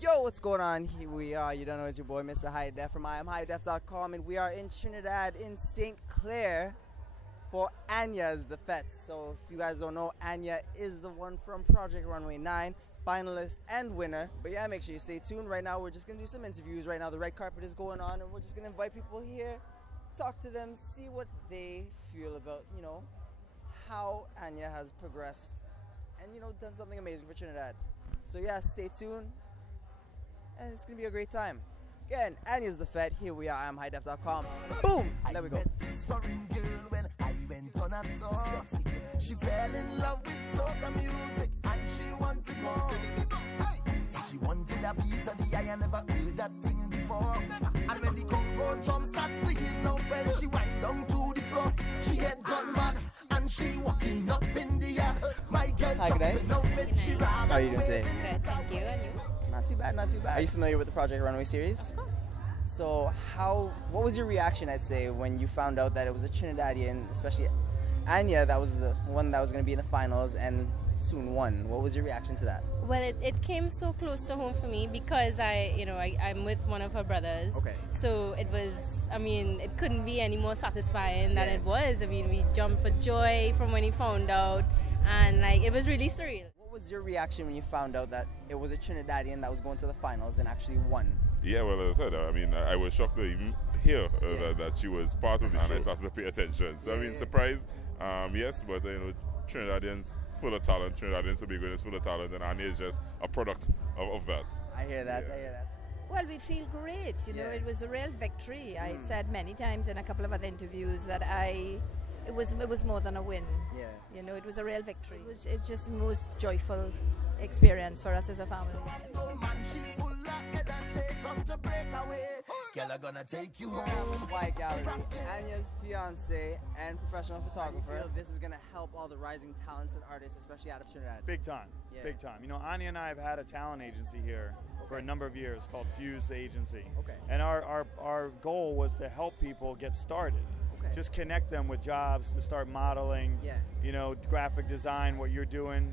Yo, what's going on? Here we are. You don't know, it's your boy, Mr. High Def from IamHighDef.com, and we are in Trinidad, in St. Clair, for Anya The Fete. So, if you guys don't know, Anya is the one from Project Runway 9, finalist and winner. But yeah, make sure you stay tuned. Right now, we're just gonna do some interviews. Right now, the red carpet is going on, and we're just gonna invite people here, talk to them, see what they feel about, you know, how Anya has progressed and, you know, done something amazing for Trinidad. So yeah, stay tuned, and it's gonna be a great time. Again, Anya's The Fete. Here we are, IamHighDef.com. Boom! There we go. This foreign girl when I went on a tour. She fell in love with soca music and she wanted more. So she wanted a piece of the eye. I never heard that thing before. And when the Congo drum start singing out, well, she wind down to the floor. She had gone mad and she walking up in the yard. My girl jumping out with she ran. How are you doing today? Good, thank you. And you? Not too bad, not too bad. Are you familiar with the Project Runway series? Of course. So what was your reaction, I'd say, when you found out that it was a Trinidadian, especially Anya, that was the one that was going to be in the finals and soon won? What was your reaction to that? Well, it came so close to home for me because I'm with one of her brothers. Okay. So it was, I mean, it couldn't be any more satisfying than it was. I mean, we jumped for joy from when he found out, and like it was really surreal. What was your reaction when you found out that it was a Trinidadian that was going to the finals and actually won? Yeah, well, as I said, I mean, I was shocked to even hear that she was part of the show, and I started to pay attention. So, I mean, surprised, yes, but, you know, Trinidadians full of talent, Trinidadians is full of talent, and Anya is just a product of that. I hear that, I hear that. Well, we feel great, you know, it was a real victory. I said many times in a couple of other interviews that it was more than a win. Yeah. You know, it was a real victory. It's just the most joyful experience for us as a family. White Gallery, Anya's fiance and professional photographer. This is going to help all the rising talents and artists, especially out of Trinidad. Big time, big time. You know, Anya and I have had a talent agency here for a number of years called Fuse the Agency. Okay. And our goal was to help people get started. Okay. Just connect them with jobs to start modeling, you know, graphic design, what you're doing,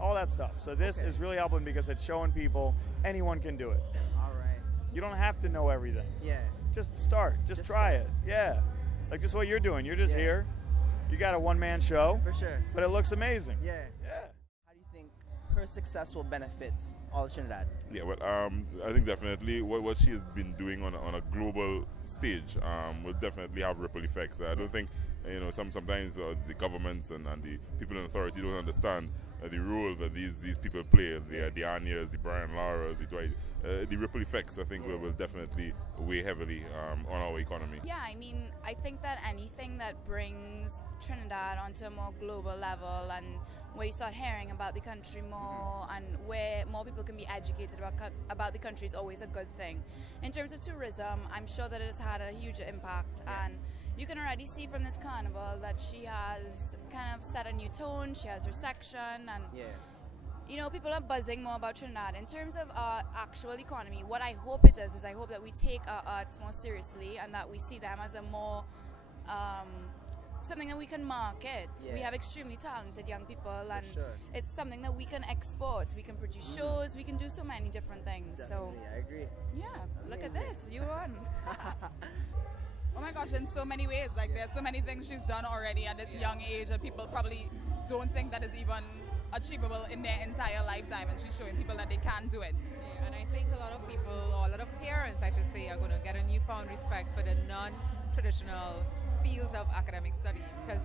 all that stuff. So this is really helping because it's showing people anyone can do it. All right. You don't have to know everything. Yeah. Just start. Just try it. Yeah. Like just what you're doing. You're just here. You got a one-man show. For sure. But it looks amazing. Yeah. Yeah. How do you think her success will benefit all of Trinidad? Yeah, well, I think definitely what she has been doing on a global stage will definitely have ripple effects. I don't think, you know, sometimes the governments and the people in authority don't understand the role that these people play. The Anyas, the Brian Laras, the Dwight. The ripple effects, I think, will definitely weigh heavily on our economy. Yeah, I mean, I think that anything that brings Trinidad onto a more global level and where you start hearing about the country more and where more people can be educated about the country is always a good thing. In terms of tourism, I'm sure that it has had a huge impact, and you can already see from this carnival that she has kind of set a new tone. She has her section, and you know, people are buzzing more about Trinidad. In terms of our actual economy, what I hope it does is I hope that we take our arts more seriously and that we see them as a more something that we can market. We have extremely talented young people, and it's something that we can export. We can produce shows, we can do so many different things. Definitely, I agree. Yeah, look at this, you won. Oh my gosh, in so many ways. Like, there's so many things she's done already at this young age that people probably don't think that is even achievable in their entire lifetime, and she's showing people that they can do it. Yeah, and I think a lot of people, or a lot of parents, I should say, are going to get a newfound respect for the non-traditional fields of academic study, because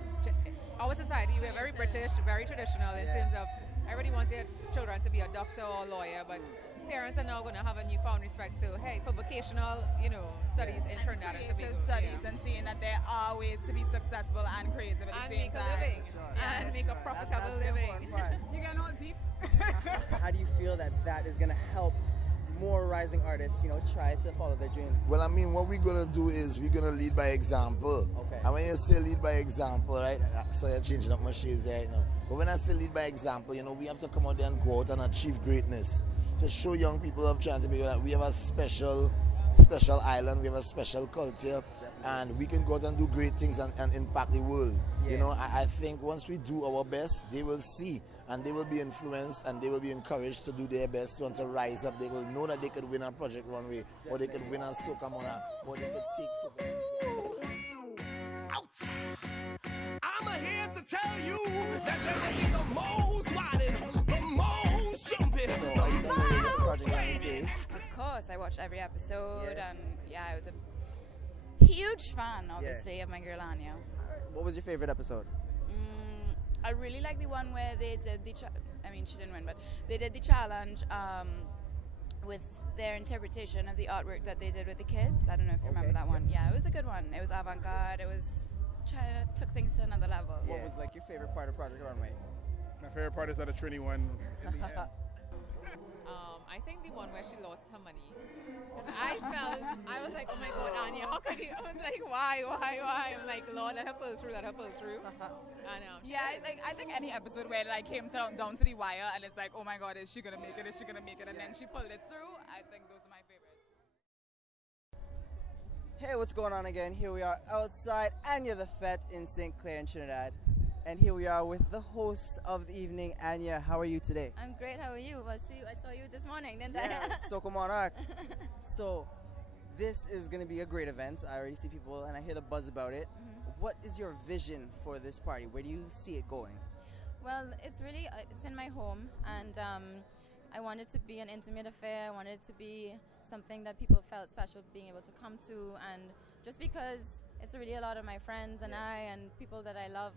our society, we're very British, very traditional in terms of everybody wants their children to be a doctor or a lawyer, but parents are now going to have a newfound respect to, hey, for vocational, you know, studies in Trinidad and Tobago. Studies and seeing that there are ways to be successful and creative at the same time. And make a profitable living. You're getting all deep. How do you feel that is going to help more rising artists, you know, try to follow their dreams? Well, I mean, what we're going to do is we're going to lead by example. Okay. And when you say lead by example, right, so you're changing up my shades right now. But when I say lead by example, you know, we have to come out there and go out and achieve greatness. To show young people of Trinidad that we have a special special island, we have a special culture, and we can go out and do great things and impact the world. You know, I think once we do our best, they will see, and they will be influenced, and they will be encouraged to do their best, to rise up. They will know that they could win a Project Runway, or they could win a Soca Mona, or they could take Soca. Ouch! I'm here to tell you that there will be the most riding, the most jumping, So are you familiar with the Project Runway series? Of course, I watch every episode, and I was a huge fan, obviously, of my girl Anya. What was your favorite episode? I really like the one where they did the, I mean, she didn't win, but they did the challenge with their interpretation of the artwork that they did with the kids. I don't know if you remember that one. Yeah, it was a good one. It was avant-garde. It was took things to another level. What was like your favorite part of Project Runway? My favorite part is that the Trini one in the end. I think the one where she lost her money. I was like, oh my God, Anya, how could you? I was like, why? I'm like, Lord, let her pull through. And I think any episode where it like came down to the wire and it's like, oh my God, is she gonna make it? Is she gonna make it? And then she pulled it through. I think those are my favorites. Hey, what's going on again? Here we are outside Anya The Fete in St. Clair in Trinidad. And here we are with the host of the evening, Anya. How are you today? I'm great. How are you? I saw you this morning, didn't I? Soca Monarch. So, this is going to be a great event. I already see people and I hear the buzz about it. What is your vision for this party? Where do you see it going? Well, it's really, it's in my home, and I want it to be an intimate affair. I want it to be something that people felt special being able to come to, and just because it's really a lot of my friends and I and people that I love,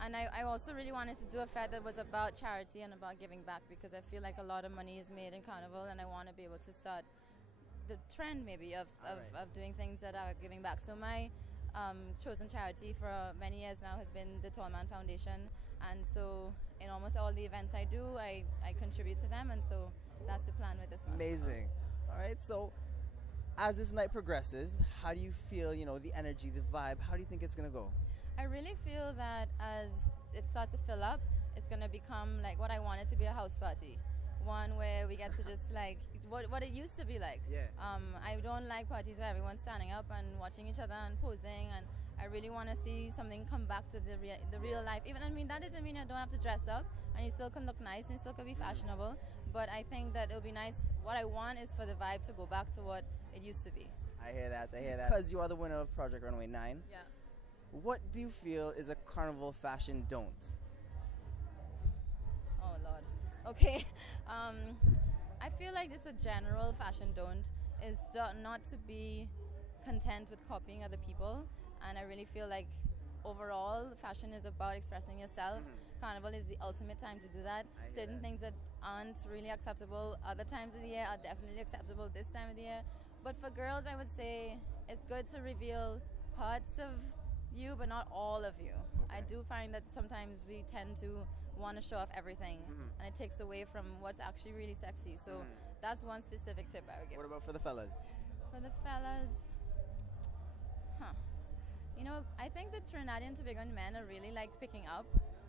and I also really wanted to do a fair that was about charity and about giving back, because I feel like a lot of money is made in Carnival, and I want to be able to start the trend maybe of doing things that are giving back. So my chosen charity for many years now has been the Tall Man Foundation, and so in almost all the events I do, I contribute to them, and so that's the plan with this one. Amazing. All right, so as this night progresses, how do you feel, the energy, the vibe, how do you think it's going to go? I really feel that as it starts to fill up, it's going to become like what I wanted to be, a house party. One where we get to just like what it used to be like. I don't like parties where everyone's standing up and watching each other and posing, and I really want to see something come back to the real life. Even, that doesn't mean I don't have to dress up, and you still can look nice and you still can be fashionable, but I think that it'll be nice. What I want is for the vibe to go back to what it used to be. I hear that. Because you are the winner of Project Runway 9. Yeah. What do you feel is a carnival fashion don't? Oh Lord. Okay. I feel like this is a general fashion don't is not to be content with copying other people, and I really feel like overall fashion is about expressing yourself. Carnival is the ultimate time to do that. Certain things that aren't really acceptable other times of the year are definitely acceptable this time of the year. But for girls, I would say it's good to reveal parts of you, but not all of you. I do find that sometimes we tend to want to show off everything, and it takes away from what's actually really sexy. So that's one specific tip I would give. What about for the fellas? For the fellas, I think the Trinidadian and Tobago men are really like picking up,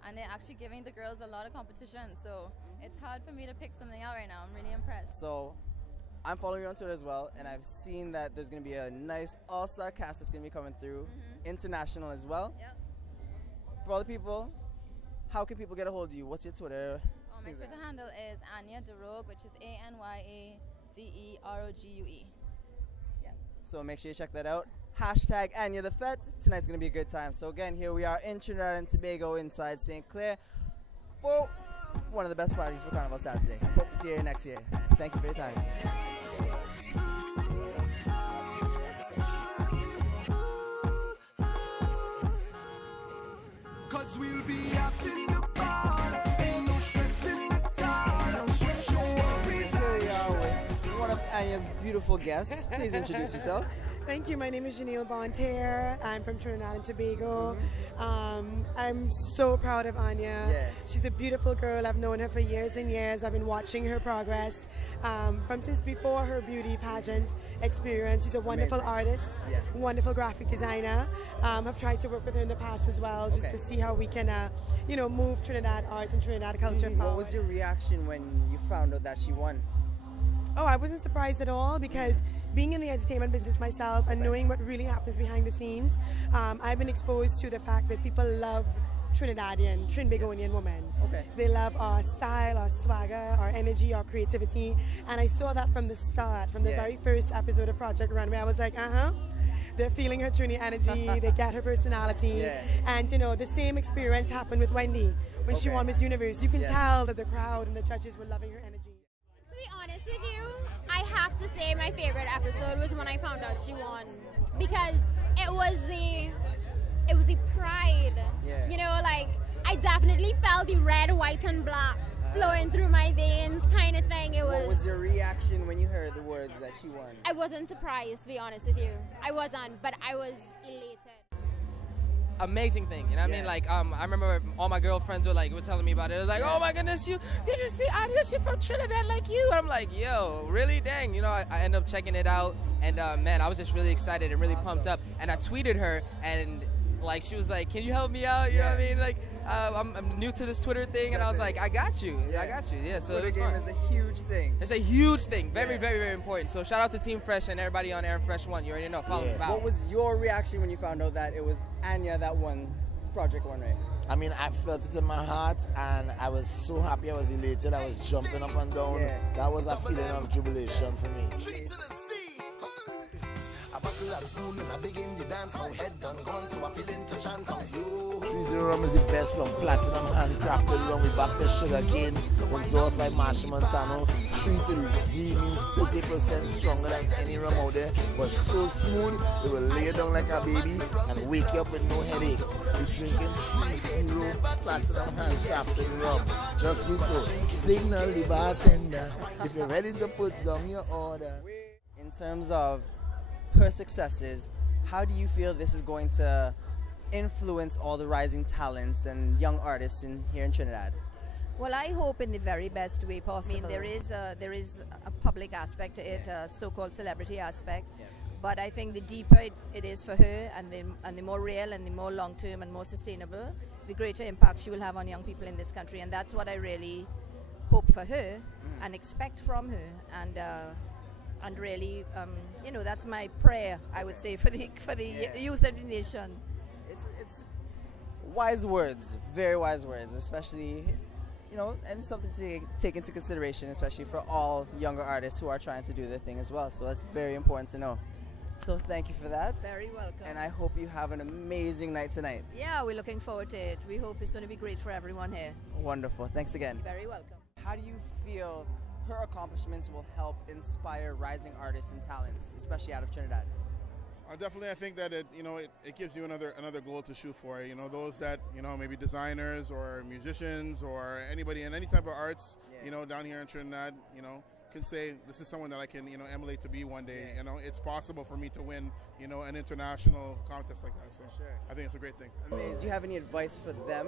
and they're actually giving the girls a lot of competition. So it's hard for me to pick something out right now. I'm really impressed. So I'm following you on Twitter as well, and I've seen that there's going to be a nice all-star cast that's going to be coming through, international as well. Yep. For all the people, how can people get a hold of you? What's your Twitter? My Twitter handle is Anya The Rogue, which is ANYADEROGUE. Yeah. So make sure you check that out. Hashtag Anya The Fete. Tonight's going to be a good time. So again, here we are in Trinidad and Tobago inside St. Clair for one of the best parties for Carnival Saturday. Hope to see you here next year. Thank you for your time. Cause we'll be having the party, ain't no stress in the town. Here we are with one of Anya's beautiful guests. Please introduce yourself. Thank you. My name is Janelle Bonterre. I'm from Trinidad and Tobago. I'm so proud of Anya. Yeah. She's a beautiful girl. I've known her for years and years. I've been watching her progress from since before her beauty pageant experience. She's a wonderful artist, wonderful graphic designer. I've tried to work with her in the past as well, just to see how we can, move Trinidad arts and Trinidad culture forward. What was your reaction when you found out that she won? Oh, I wasn't surprised at all because being in the entertainment business myself and knowing what really happens behind the scenes, I've been exposed to the fact that people love Trinidadian, Trinbagonian women. Okay. They love our style, our swagger, our energy, our creativity, and I saw that from the start, from the very first episode of Project Runway. I was like, they're feeling her Trini energy, they get her personality, and you know, the same experience happened with Wendy when she won Miss Universe. You can tell that the crowd and the judges were loving her energy. To be honest with you, I have to say my favorite episode was when I found out she won, because it was the pride. You know, like I definitely felt the red, white, and black flowing through my veins, kind of thing. What was your reaction when you heard the words that she won? I wasn't surprised, to be honest with you. I wasn't, but I was elated. Amazing thing, you know what I mean? Like, I remember all my girlfriends were telling me about it. It was like, oh my goodness, did you see Anya? She's from Trinidad like you. And I'm like, yo, really? Dang. You know, I ended up checking it out, and man, I was just really excited and really pumped up. And I tweeted her, and like, she was like, can you help me out? You know what I mean? Like, I'm new to this Twitter thing, and I was like, I got you. I got you. Yeah, so Twitter game is a huge thing. It's a huge thing. Very, very, very important. So shout out to Team Fresh and everybody on Air Fresh One. You already know. Follow me. What was your reaction when you found out that it was Anya that won Project Runway? I mean, I felt it in my heart, and I was so happy. I was elated. I was jumping up and down. That was a feeling of jubilation for me. A buckle of spoon and I begin the dance. So head done gone, so I feel into chant out you. 3-0 rum is the best from platinum handcrafted rum. We back to sugar cane, endorsed by Marshall Montano. 3 to the Z means 30% stronger than any rum out there, but so smooth it will lay you down like a baby and wake you up with no headache. You're drinking 3-0 platinum handcrafted rum. Just do so. Signal the bartender if you're ready to put down your order. In terms of her successes, how do you feel this is going to influence all the rising talents and young artists here in Trinidad? Well, I hope in the very best way possible. I mean, there is a public aspect to it, a so-called celebrity aspect. But I think the deeper it is for her, and the more real and the more long-term and more sustainable, the greater impact she will have on young people in this country. And that's what I really hope for her and expect from her. And really, you know, that's my prayer, I would say, for the youth of the nation. It's wise words, very wise words, especially, you know, and something to take into consideration, especially for all younger artists who are trying to do their thing as well. So that's very important to know. So thank you for that. Very welcome. And I hope you have an amazing night tonight. Yeah, we're looking forward to it. We hope it's going to be great for everyone here. Wonderful. Thanks again. You're very welcome. How do you feel her accomplishments will help inspire rising artists and talents, especially out of Trinidad? Definitely, I think that it gives you another goal to shoot for. You know, those that, you know, maybe designers or musicians or anybody in any type of arts, you know, down here in Trinidad, you know, can say this is someone that I can, you know, emulate to be one day. You know, it's possible for me to win, you know, an international contest like that. So I think it's a great thing. Amazing. Do you have any advice for them?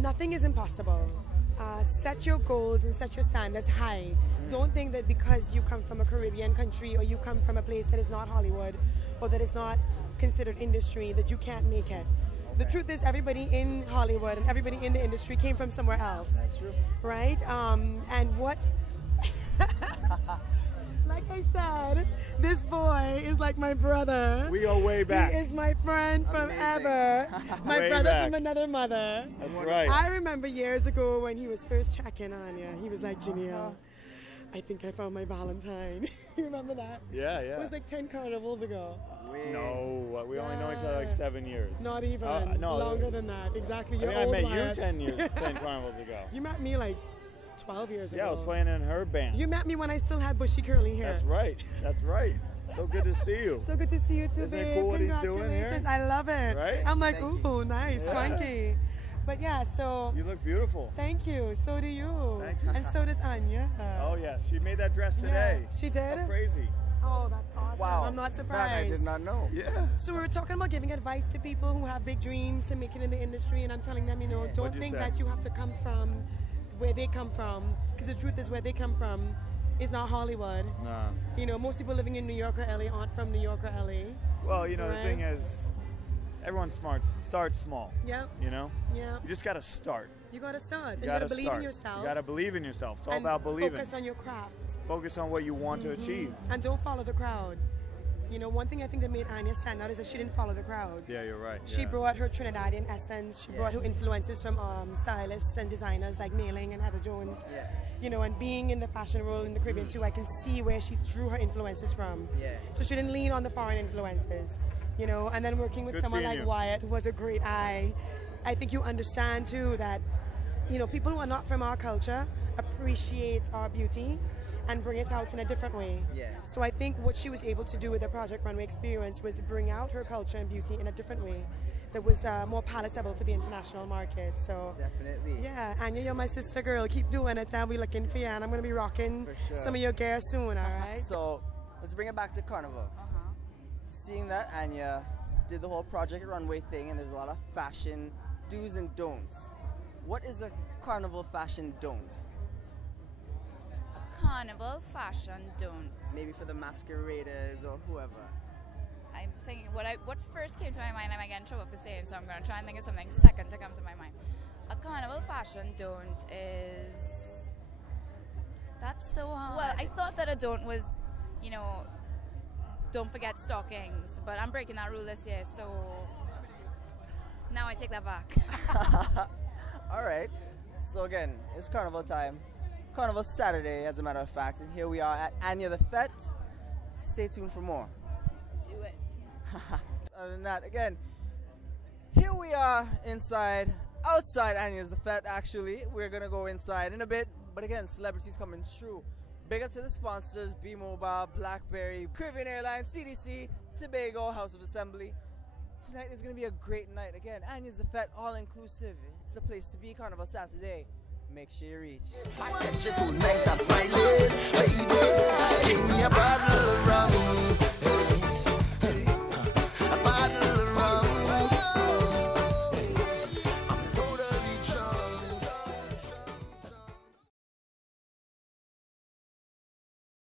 Nothing is impossible. Set your goals and set your standards high. Don't think that because you come from a Caribbean country or you come from a place that is not Hollywood or that is not considered industry that you can't make it. The truth is everybody in Hollywood and everybody in the industry came from somewhere else. That's true. Right? And what... Like I said, this boy is like my brother. We go way back. He is my friend from ever. My Way brother back. from another mother. That's right. I remember years ago when he was first checking Anya. He was like, Janelle, I think I found my Valentine. You remember that? Yeah. It was like 10 carnivals ago. No, we only know each other like 7 years. Not even. No, longer than that. Exactly. You're I old, met you lad. 10 carnivals ago. You met me like 12 years ago. Yeah, I was playing in her band. You met me when I still had bushy curly hair. That's right. That's right. So good to see you. So good to see you too, Isn't babe. it cool what he's doing here? Congratulations. I love it. Right? I'm like, ooh, nice, swanky. But yeah, so. You look beautiful. Thank you. So do you. Thank you. And so does Anya. Oh, yes. She made that dress today. Yeah, she did? How crazy. Oh, that's awesome. Wow. I'm not That surprised. I did not know. Yeah. So we were talking about giving advice to people who have big dreams to make it in the industry, and I'm telling them, you know, don't think that you have to come from where they come from, because the truth is where they come from is not Hollywood. Nah. You know, most people living in New York or LA aren't from New York or LA. Well, you know, right? the thing is, everyone's smart. Start small. Yeah. You know? Yeah. You just got to start. You gotta start. You gotta believe in yourself. You gotta believe in yourself. It's all about believing. Focus on your craft. Focus on what you want to achieve. And don't follow the crowd. You know, one thing I think that made Anya stand out is that she didn't follow the crowd. Yeah, you're right. She brought her Trinidadian essence. She brought her influences from stylists and designers like Mailing and Heather Jones. Yeah. You know, and being in the fashion world in the Caribbean too, I can see where she drew her influences from. Yeah. So she didn't lean on the foreign influences. You know, and then working with someone like Wyatt, who has a great eye, I think you understand too that, you know, people who are not from our culture appreciate our beauty and bring it out in a different way. Yeah. So I think what she was able to do with the Project Runway experience was bring out her culture and beauty in a different way that was more palatable for the international market. So definitely. Yeah, Anya, you're my sister girl. Keep doing it, and we're looking for you, and I'm going to be rocking some of your gear soon, all right? So let's bring it back to Carnival. Seeing that Anya did the whole Project Runway thing, and there's a lot of fashion do's and don'ts. What is a Carnival fashion don't? Carnival fashion don't. Maybe for the masqueraders or whoever. I'm thinking what first came to my mind, I might get in trouble for saying, so I'm going to try and think of something second to come to my mind. A carnival fashion don't is... That's so hard. Well, I thought that a don't was, you know, don't forget stockings, but I'm breaking that rule this year, so now I take that back. All right. So again, it's Carnival time. Carnival Saturday, as a matter of fact, and here we are at Anya The Fete. Stay tuned for more. Do it. Other than that, again, here we are outside Anya's The Fete, actually. We're going to go inside in a bit, but again, celebrities coming through. Big up to the sponsors, B-Mobile, BlackBerry, Caribbean Airlines, CDC, Tobago, House of Assembly. Tonight is going to be a great night. Again, Anya's The Fete, all-inclusive. It's the place to be, Carnival Saturday. Make sure you reach.